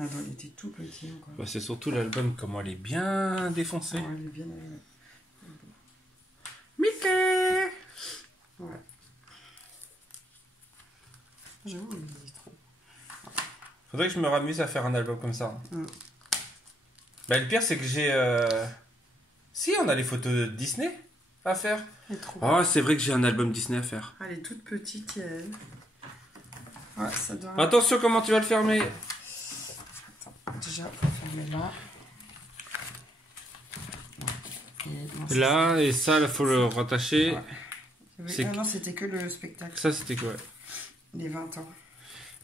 Ah bah, il était tout petit encore. Bah, c'est surtout l'album, comment elle est bien défoncée. Ouais, il est bien... Mickey! Ouais. J'avoue, il est trop... Faudrait que je me ramuse à faire un album comme ça. Mm. Bah, le pire, c'est que j'ai... Si, on a les photos de Disney à faire. Elle est trop... Oh, c'est vrai que j'ai un album Disney à faire. Elle est toute petite, elle. Ouais, ça doit... Attention, comment tu vas le fermer? Attends, déjà, on va fermer là. Et non, Là, et ça, il faut le rattacher. Ouais. C'est- Ah non, c'était que le spectacle. Ça, c'était quoi? Les 20 ans.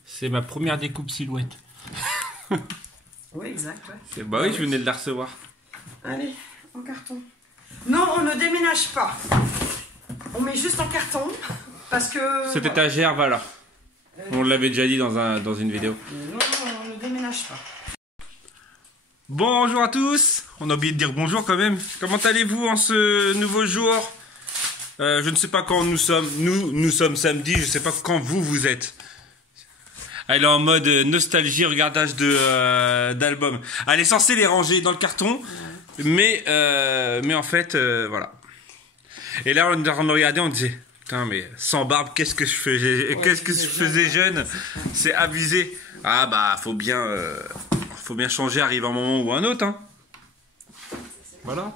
C'est ma première découpe silhouette. Oui, exact, ouais. Bah oui, je venais de la recevoir. Allez, en carton. Non, on ne déménage pas. On met juste en carton. Parce que... Cette voilà. étagère, voilà. On l'avait déjà dit dans une vidéo. Non, on ne déménage pas. Bonjour à tous. On a oublié de dire bonjour quand même. Comment allez-vous en ce nouveau jour? Je ne sais pas quand nous sommes. Nous sommes samedi. Je ne sais pas quand vous êtes. Elle est en mode nostalgie, regardage d'album. Elle est censée les ranger dans le carton. Mais en fait, voilà. Et là, on est en train de regarder, on disait... Putain, mais sans barbe, qu'est-ce que je faisais, Ouais, qu'est-ce que je faisais jeune? C'est abusé. Ah bah, faut bien changer, arrive un moment ou un autre. Hein. Voilà.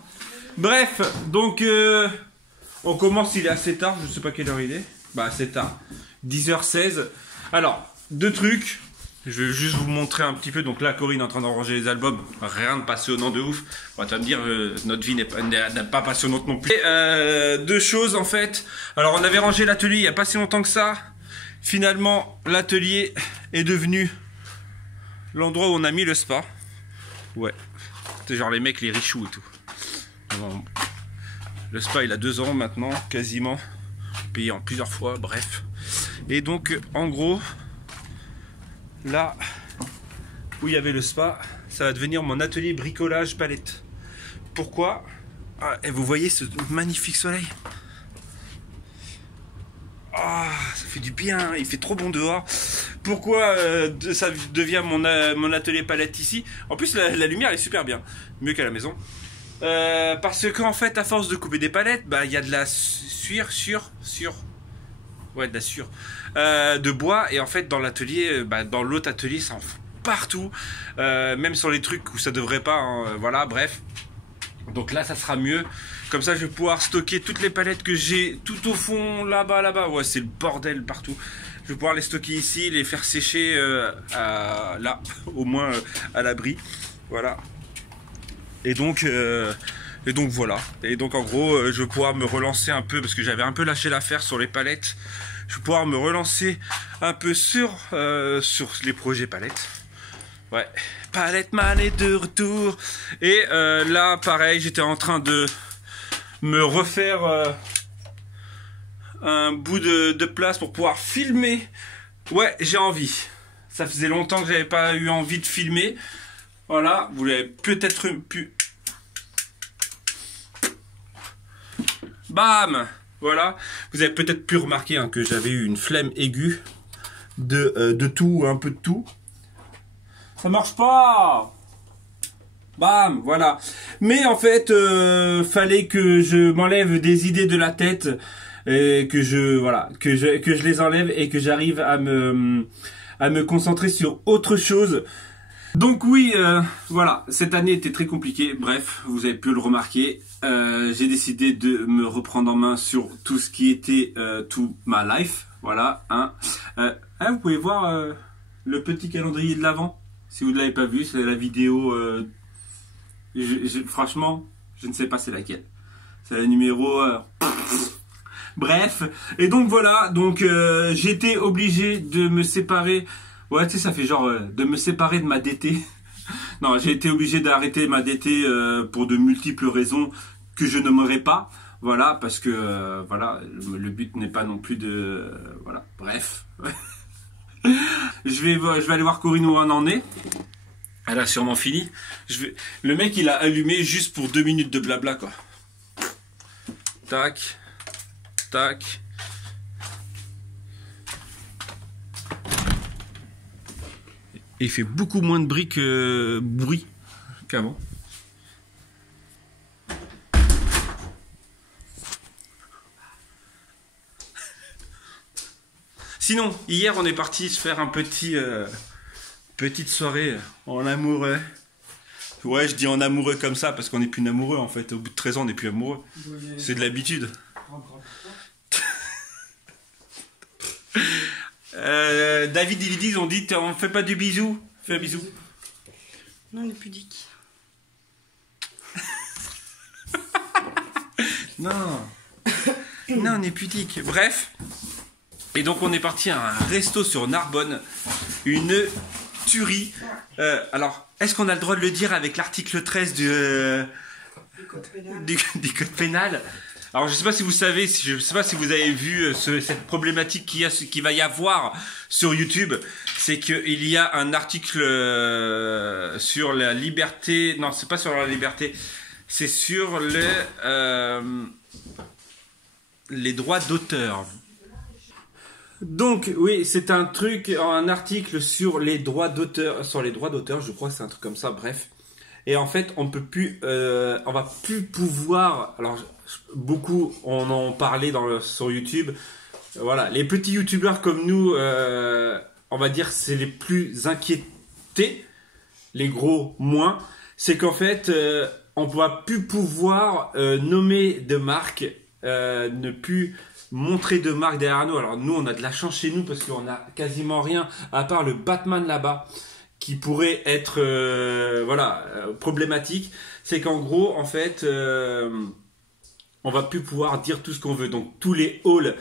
Bref, donc, on commence, il est assez tard, je sais pas quelle heure il est. Bah, assez tard. 10h16. Alors, deux trucs. Je vais juste vous montrer un petit peu. Donc là, Corinne est en train d'arranger les albums. Rien de passionnant de ouf. Bon, tu vas me dire, notre vie n'est pas passionnante non plus. Et, deux choses en fait. Alors, on avait rangé l'atelier il n'y a pas si longtemps que ça. Finalement, l'atelier est devenu l'endroit où on a mis le spa. Ouais. C'est genre les mecs, les richoux et tout. Bon, le spa, il a 2 ans maintenant, quasiment. Payé en plusieurs fois, bref. Et donc, en gros... Là où il y avait le spa, ça va devenir mon atelier bricolage palette. Pourquoi? Et vous voyez ce magnifique soleil? Ah, ça fait du bien, il fait trop bon dehors. Pourquoi ça devient mon atelier palette ici? En plus, la lumière elle est super bien, mieux qu'à la maison. Parce qu'en fait, à force de couper des palettes, bah il y a de la ouais, de la sueur de bois, et en fait dans l'atelier, dans l'autre atelier, ça en fout partout, même sur les trucs où ça devrait pas, hein, voilà, bref. Donc là ça sera mieux, comme ça je vais pouvoir stocker toutes les palettes que j'ai tout au fond, là-bas, ouais c'est le bordel partout. Je vais pouvoir les stocker ici, les faire sécher là, au moins à l'abri, voilà. Et donc voilà. Et donc en gros, je vais pouvoir me relancer un peu parce que j'avais un peu lâché l'affaire sur les palettes. Je vais pouvoir me relancer un peu sur les projets palettes. Ouais. Palette Man est de retour. Et là, pareil, j'étais en train de me refaire un bout de place pour pouvoir filmer. Ouais, j'ai envie. Ça faisait longtemps que j'avais pas eu envie de filmer. Voilà, vous l'avez peut-être pu... Bam! Voilà, vous avez peut-être pu remarquer hein, que j'avais eu une flemme aiguë de tout, un peu de tout. Ça marche pas! Bam! Voilà. Mais en fait, fallait que je m'enlève des idées de la tête, et que je les enlève et que j'arrive à me concentrer sur autre chose. Donc oui, voilà, cette année était très compliquée, bref, vous avez pu le remarquer, j'ai décidé de me reprendre en main sur tout ce qui était tout ma life, voilà, hein. Vous pouvez voir le petit calendrier de l'Avent, si vous ne l'avez pas vu, c'est la vidéo, franchement, je ne sais pas c'est laquelle, c'est la numéro... Bref, et donc voilà, donc j'étais obligé de me séparer... Ouais, tu sais, ça fait genre de me séparer de ma DT. Non, j'ai été obligé d'arrêter ma DT pour de multiples raisons que je nommerai pas. Voilà, parce que voilà, le but n'est pas non plus de... voilà, bref. Je vais aller voir Corinne où on en est. Elle a sûrement fini. Le mec, il a allumé juste pour 2 minutes de blabla, quoi. Tac. Tac. Et il fait beaucoup moins de bruit qu'avant. Sinon, hier on est parti se faire un petite soirée en amoureux. Ouais, je dis en amoureux comme ça parce qu'on n'est plus amoureux en fait. Au bout de 13 ans, on n'est plus amoureux. C'est de l'habitude. David et Lydie, ils ont dit on fait pas du bisou. Fais un bisou. Non, on est pudique. Non. Non, on est pudique. Bref. Et donc on est parti à un resto sur Narbonne. Une tuerie. Alors, est-ce qu'on a le droit de le dire avec l'article 13 du code pénal? Alors je sais pas si vous savez, je sais pas si vous avez vu cette problématique qui va y avoir sur YouTube, c'est qu'il y a un article sur la liberté, non c'est pas sur la liberté, c'est sur les droits d'auteur. Donc oui, c'est un article sur les droits d'auteur, je crois que c'est un truc comme ça, bref. Et en fait, on va plus pouvoir. Alors, beaucoup en ont parlé sur YouTube. Voilà, les petits YouTubeurs comme nous, on va dire, c'est les plus inquiétés. Les gros moins. C'est qu'en fait, on va plus pouvoir nommer de marque, ne plus montrer de marque derrière nous. Alors nous, on a de la chance chez nous parce qu'on a quasiment rien à part le Batman là-bas, qui pourrait être problématique. C'est qu'en gros, en fait, on va plus pouvoir dire tout ce qu'on veut. Donc tous les hauls,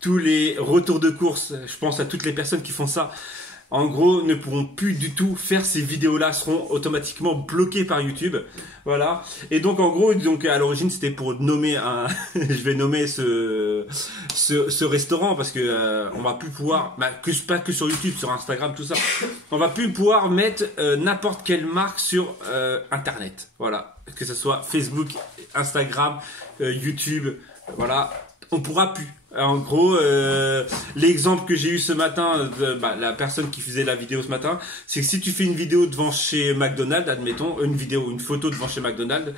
tous les retours de course, je pense à toutes les personnes qui font ça, en gros, ne pourront plus du tout faire ces vidéos-là, seront automatiquement bloquées par YouTube. Voilà. Et donc, en gros, à l'origine, c'était pour nommer je vais nommer ce restaurant parce que on va plus pouvoir, pas que sur YouTube, sur Instagram, tout ça. On va plus pouvoir mettre n'importe quelle marque sur Internet. Voilà. Que ce soit Facebook, Instagram, YouTube, voilà. On pourra plus. En gros, l'exemple que j'ai eu ce matin, la personne qui faisait la vidéo ce matin, c'est que si tu fais une vidéo devant chez McDonald's, admettons, une photo devant chez McDonald's,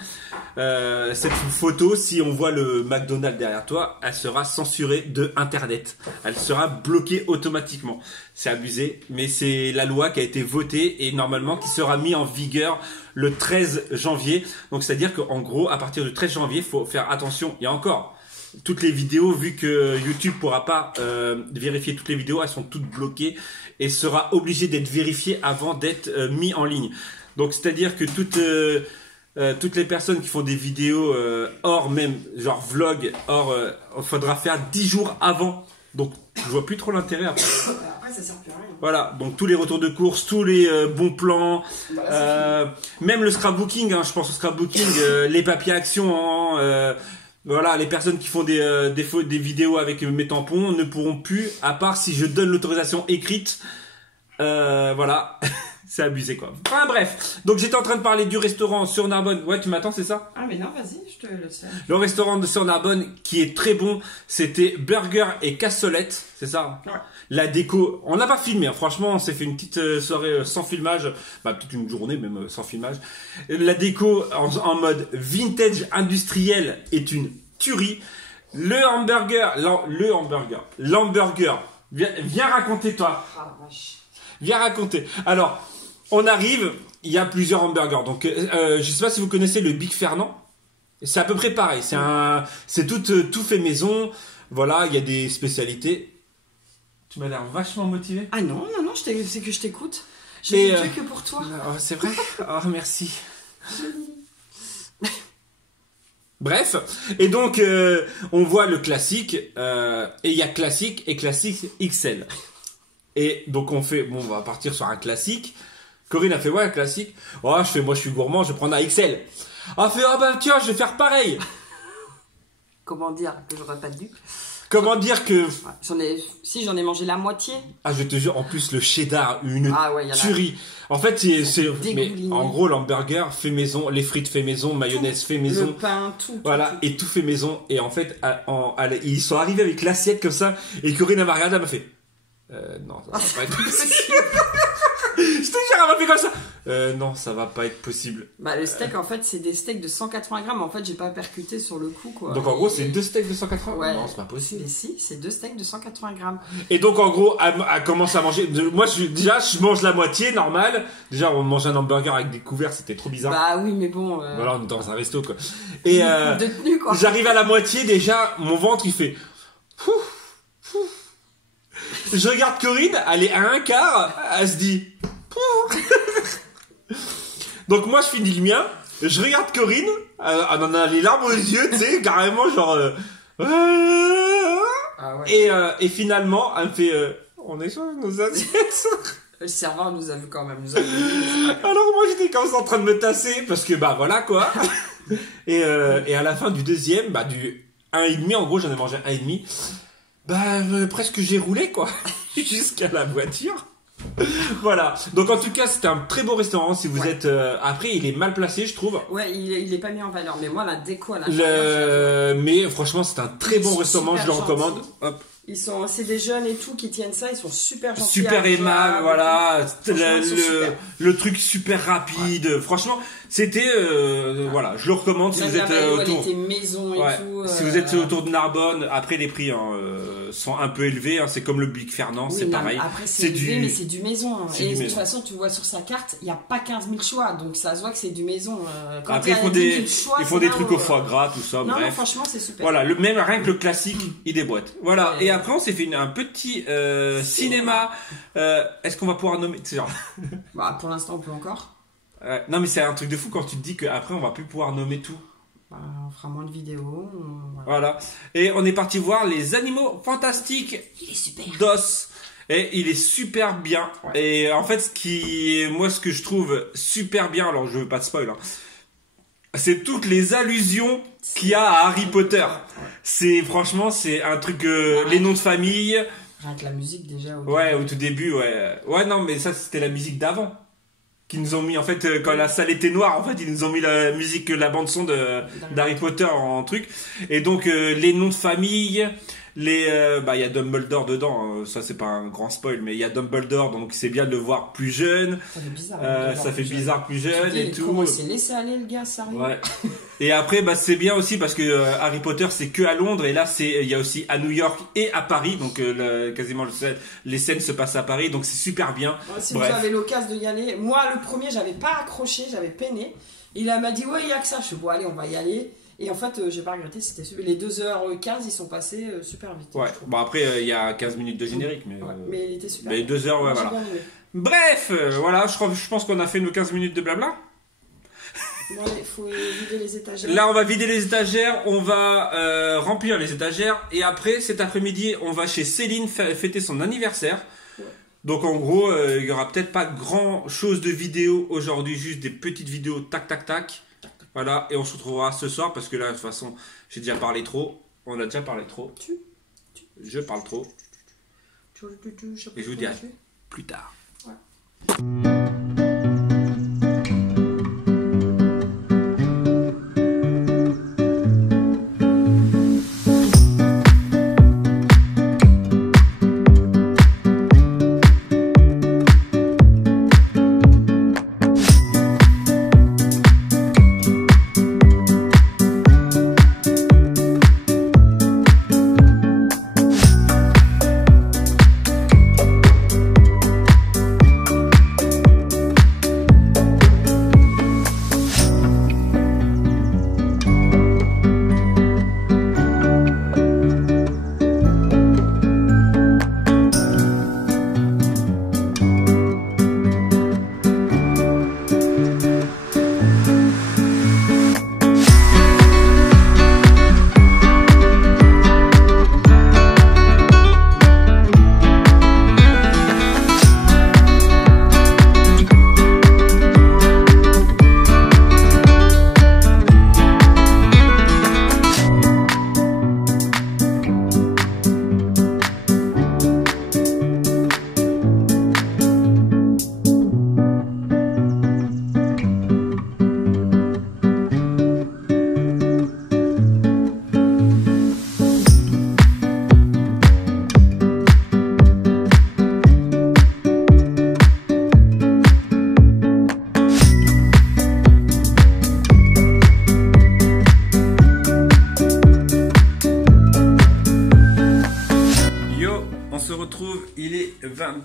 cette photo, si on voit le McDonald's derrière toi, elle sera censurée de Internet. Elle sera bloquée automatiquement. C'est abusé, mais c'est la loi qui a été votée et normalement qui sera mise en vigueur le 13 janvier. Donc c'est-à-dire qu'en gros, à partir du 13 janvier, il faut faire attention. Il y a encore toutes les vidéos, vu que YouTube pourra pas vérifier toutes les vidéos, elles sont toutes bloquées et sera obligé d'être vérifié avant d'être mis en ligne. Donc c'est-à-dire que toutes les personnes qui font des vidéos hors même, genre vlog, faudra faire 10 jours avant. Donc je vois plus trop l'intérêt après. Après ça sert plus à rien. Voilà, donc tous les retours de course, tous les bons plans, même le scrapbooking, je pense au scrapbooking, les papiers actions, voilà, les personnes qui font des vidéos avec mes tampons ne pourront plus, à part si je donne l'autorisation écrite. Voilà, c'est abusé quoi. Enfin bref, donc j'étais en train de parler du restaurant sur Narbonne. Ouais, tu m'attends, c'est ça? Ah mais non, vas-y, je te laisse faire. Le restaurant sur Narbonne qui est très bon, c'était Burger et Cassolette, c'est ça? Ouais. La déco, on n'a pas filmé, franchement, on s'est fait une petite soirée sans filmage, peut-être une journée même sans filmage. La déco en mode vintage industriel est une tuerie. L'hamburger, viens raconter toi. Ah vache. Viens raconter. Alors, on arrive, il y a plusieurs hamburgers. Donc, je sais pas si vous connaissez le Big Fernand. C'est à peu près pareil. C'est tout fait maison. Voilà, il y a des spécialités. Tu m'as l'air vachement motivé. Ah non, c'est que je t'écoute. J'ai fait que pour toi. C'est vrai. Oh, merci. Bref, et donc on voit le classique, et il y a classique et classique XL. Et donc on va partir sur un classique. Corinne a fait ouais, classique. Oh, moi je suis gourmand, je vais prendre un XL. Ah, fait tiens, je vais faire pareil. Comment dire que j'aurais pas dû? Comment dire que... J'en ai mangé la moitié. Ah, je te jure, en plus, le cheddar, une tuerie. En fait, mais en gros, l'hamburger fait maison, les frites fait maison, mayonnaise fait maison. Le pain, tout. Voilà, et tout fait maison. Et en fait, ils sont arrivés avec l'assiette comme ça, et Corinne m'a regardé, elle m'a fait... non, ça va pas être possible. Je te jure, on fait comme ça. Non, ça va pas être possible. Bah, le steak, en fait, c'est des steaks de 180 grammes. En fait, j'ai pas percuté sur le coup, quoi. Donc en gros, c'est 2 steaks de 180. Ouais. Non, c'est pas possible. Mais si, c'est 2 steaks de 180 grammes. Et donc en gros, elle commence à manger. Moi, je mange la moitié, normal. Déjà, on mange un hamburger avec des couverts, c'était trop bizarre. Bah oui, mais bon. Voilà, on est dans un resto, quoi. Et de tenue, quoi. j'arrive à la moitié, déjà, mon ventre, il fait. Je regarde Corinne, elle est à un quart, elle se dit. Donc moi, je finis le mien. Je regarde Corinne, elle en a les larmes aux yeux, tu sais, carrément, genre. Ah ouais. Et finalement, elle me fait. On échange nos assiettes. Le serveur nous a vu quand même. Nous a vu. Alors moi j'étais comme ça en train de me tasser parce que bah voilà quoi. Et à la fin du deuxième, bah du 1,5 en gros j'en ai mangé 1,5. Bah presque j'ai roulé quoi jusqu'à la voiture. Voilà. Donc en tout cas c'était un très beau restaurant si vous êtes. Après il est mal placé je trouve. Ouais il est pas mis en valeur mais moi la déco à l'intérieur. Mais franchement c'est un très bon restaurant je le recommande. Hop. C'est des jeunes et tout qui tiennent ça, ils sont super gentils. Super aimables, voilà. Le truc super rapide. Ouais. Franchement, c'était, voilà, je le recommande si vous êtes autour. Elle était maison et tout. Si vous êtes autour de Narbonne, après les prix sont un peu élevés. Hein, c'est comme le Big Fernand, oui, c'est pareil. Après c'est élevé, mais c'est du maison. Et de toute façon, tu vois sur sa carte, il n'y a pas 15 000 choix, donc ça se voit que c'est du maison. Après ils font des trucs au foie gras, tout ça. Non, bref. non, franchement c'est super. Voilà, même rien que le classique, il déboîte. Voilà. Et après on s'est fait un petit cinéma. Est-ce qu'on va pouvoir nommer genre... Bah pour l'instant on peut encore. Non mais c'est un truc de fou quand tu te dis qu'après on va plus pouvoir nommer tout. Bah, on fera moins de vidéos. Voilà. Et on est parti voir les animaux fantastiques. Il est super. D'os. Et il est super bien. Ouais. Et en fait, ce que je trouve super bien, alors je veux pas de spoil, hein, c'est toutes les allusions qu'il y a à Harry Potter. Ouais. Franchement, c'est un truc, les noms de famille. Rien que la musique déjà. Au tout début, ouais. Ouais, non, mais ça, c'était la musique d'avant. Qui nous ont mis, en fait, quand la salle était noire, en fait, ils nous ont mis la musique, la bande-son d'Harry Potter en truc. Et donc, les noms de famille, il y a Dumbledore dedans, hein. Ça c'est pas un grand spoil, mais il y a Dumbledore, donc c'est bien de le voir plus jeune. Ça fait bizarre. Ça fait bizarre plus jeune et tout. Comment il s'est laissé aller le gars, sérieux. Ouais. Et après, bah c'est bien aussi parce que Harry Potter c'est que à Londres et là il y a aussi à New York et à Paris, donc quasiment les scènes se passent à Paris, donc c'est super bien. Ouais, si Bref. Vous avez l'occasion de y aller, moi le premier j'avais pas accroché, j'avais peiné. Il m'a dit ouais il y a que ça, je suis bon allez on va y aller. Et en fait, j'ai pas regretté, c'était super. Les 2h15, ils sont passés super vite. Ouais, bon après, il y a 15 minutes de générique, mais... Ouais, mais il était super. Mais 2 heures, ouais, voilà. Bref, voilà, je pense qu'on a fait nos 15 minutes de blabla. Bon, il faut vider les étagères. Là, on va vider les étagères, on va remplir les étagères, et après, cet après-midi, on va chez Céline fêter son anniversaire. Ouais. Donc en gros, il y aura peut-être pas grand-chose de vidéo aujourd'hui, juste des petites vidéos tac tac tac. Voilà, et on se retrouvera ce soir parce que là, de toute façon, j'ai déjà parlé trop. On a déjà parlé trop. Je parle trop. Et je vous dis à plus tard. Ouais.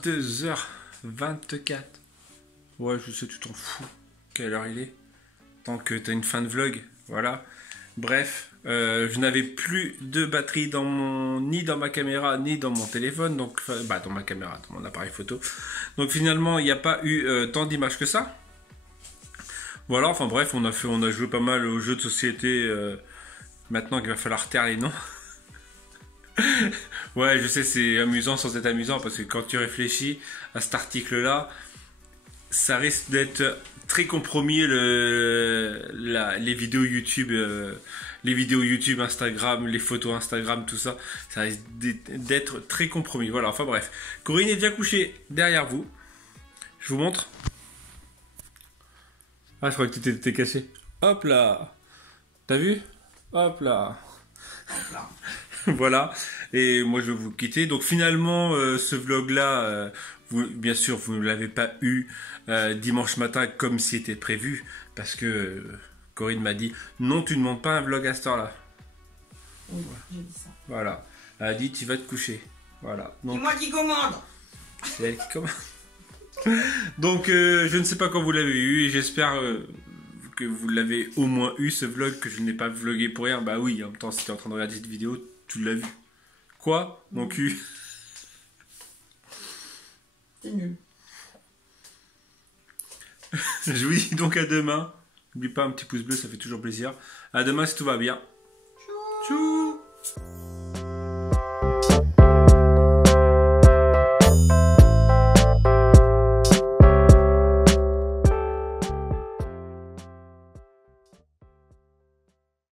22h24. Ouais, je sais, tu t'en fous. Quelle heure il est? Tant que t'as une fin de vlog. Voilà. Bref, je n'avais plus de batterie ni dans ma caméra, ni dans mon téléphone. Donc, dans ma caméra, dans mon appareil photo. Donc finalement, il n'y a pas eu tant d'images que ça. Voilà, enfin bref, on a joué pas mal aux jeux de société. Maintenant qu'il va falloir taire les noms. Ouais, je sais, c'est amusant sans être amusant, parce que quand tu réfléchis à cet article-là, ça risque d'être très compromis les vidéos YouTube, Instagram, les photos Instagram, tout ça. Ça risque d'être très compromis. Voilà, enfin bref. Corinne est déjà couchée derrière vous. Je vous montre. Ah, je crois que tu t'étais caché. Hop là. T'as vu? Hop là. Hop là. Voilà. Et moi, je vais vous quitter. Donc finalement, ce vlog-là, bien sûr, vous ne l'avez pas eu dimanche matin comme c'était prévu. Parce que Corinne m'a dit, non, tu ne montes pas un vlog à cette heure-là. Oui, j'ai dit ça. Voilà. Elle a dit, tu vas te coucher. Voilà. C'est moi qui commande. C'est elle qui commande. Donc, je ne sais pas quand vous l'avez eu. Et j'espère que vous l'avez au moins eu, ce vlog, que je n'ai pas vlogué pour rien. Bah oui, en même temps, si tu es en train de regarder cette vidéo, tu l'as vu. Quoi? Mon cul? C'est nul. Je vous dis donc à demain. N'oublie pas un petit pouce bleu, ça fait toujours plaisir. À demain si tout va bien. Tchou. Tchou.